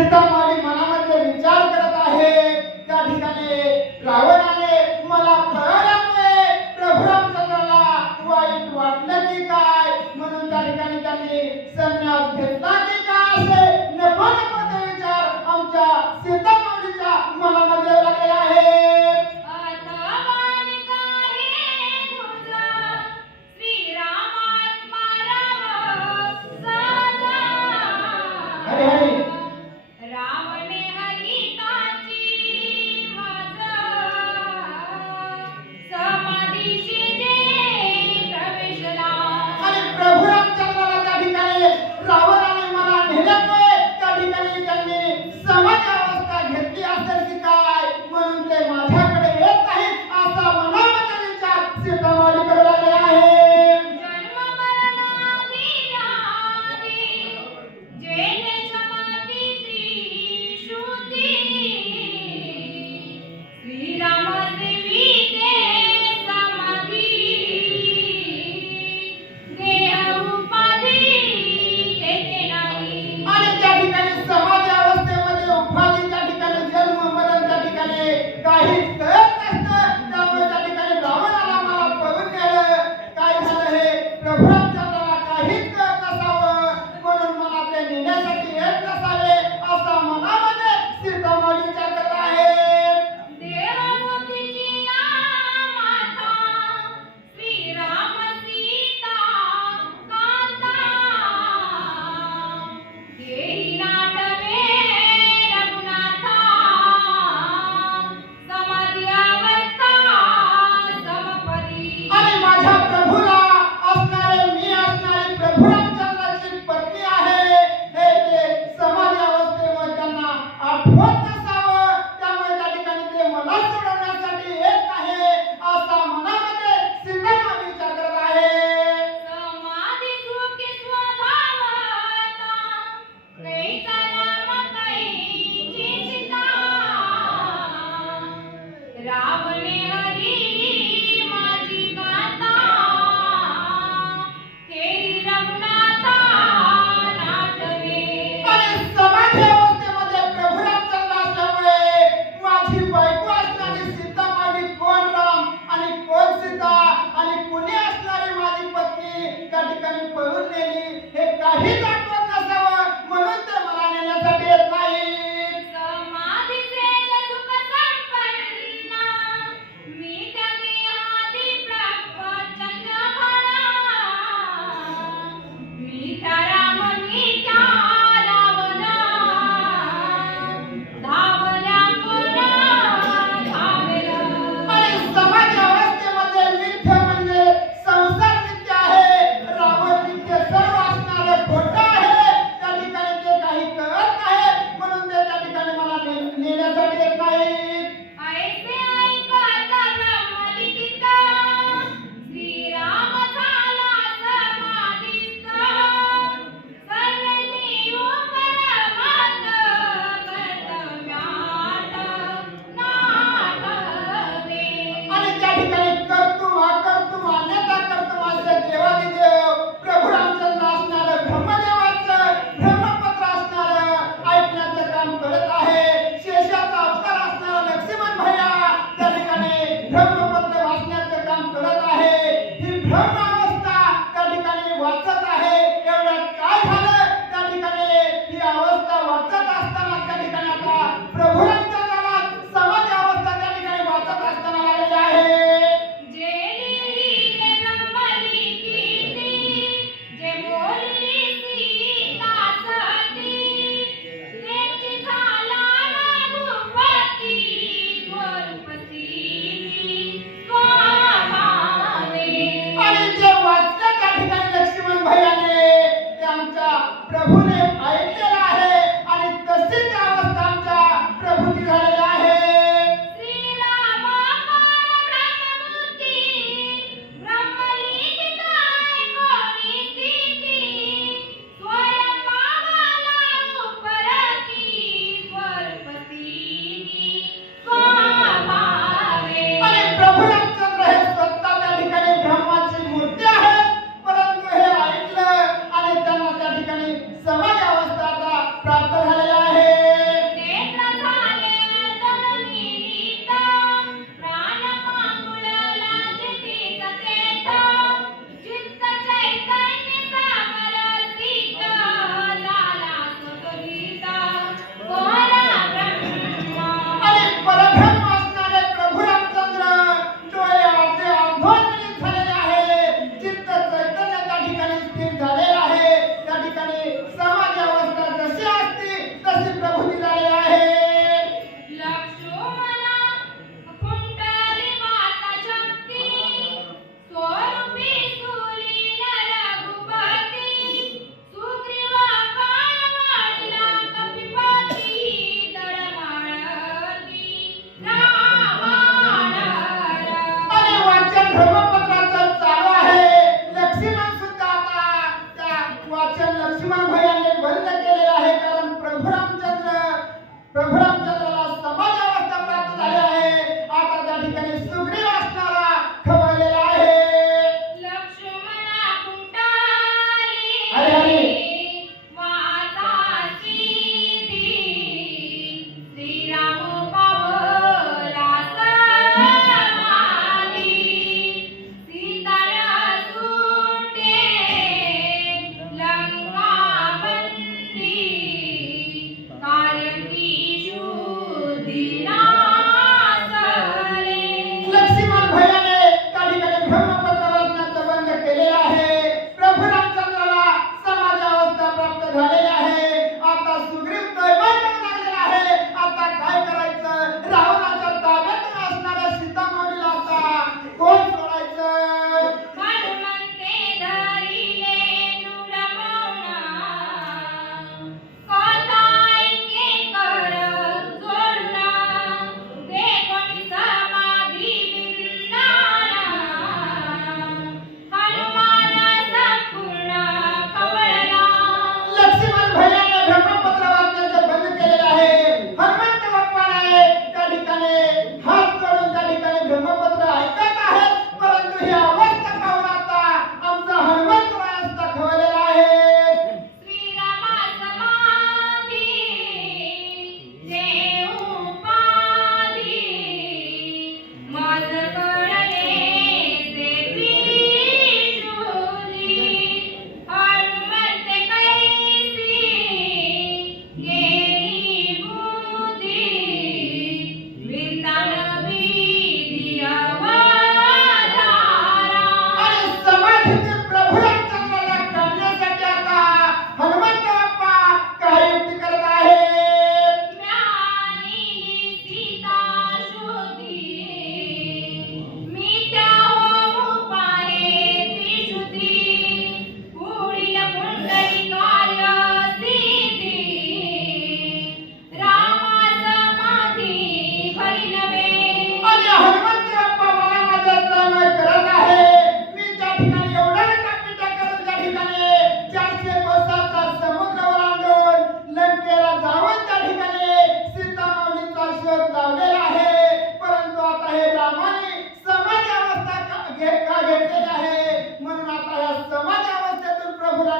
సిద్ధమా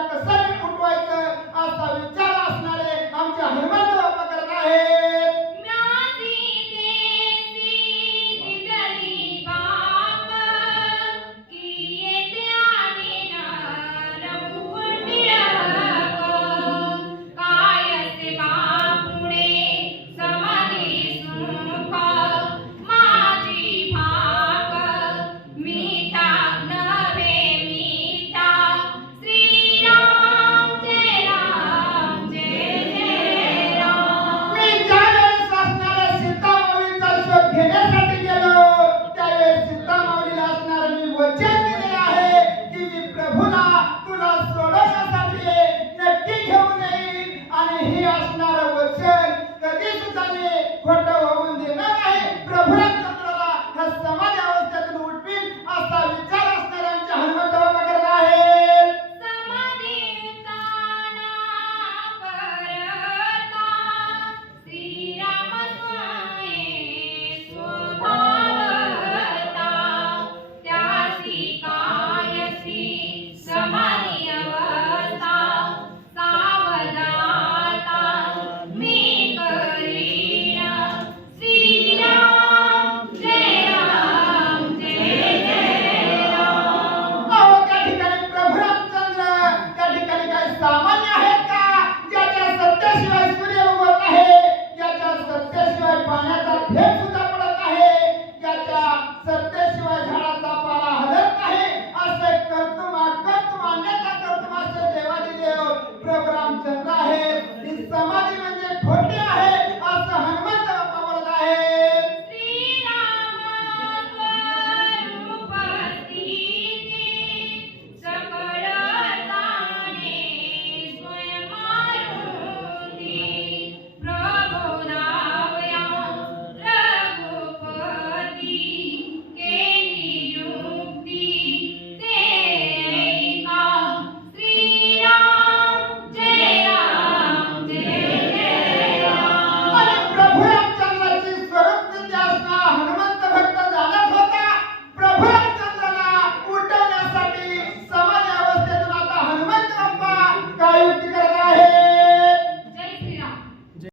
the sun.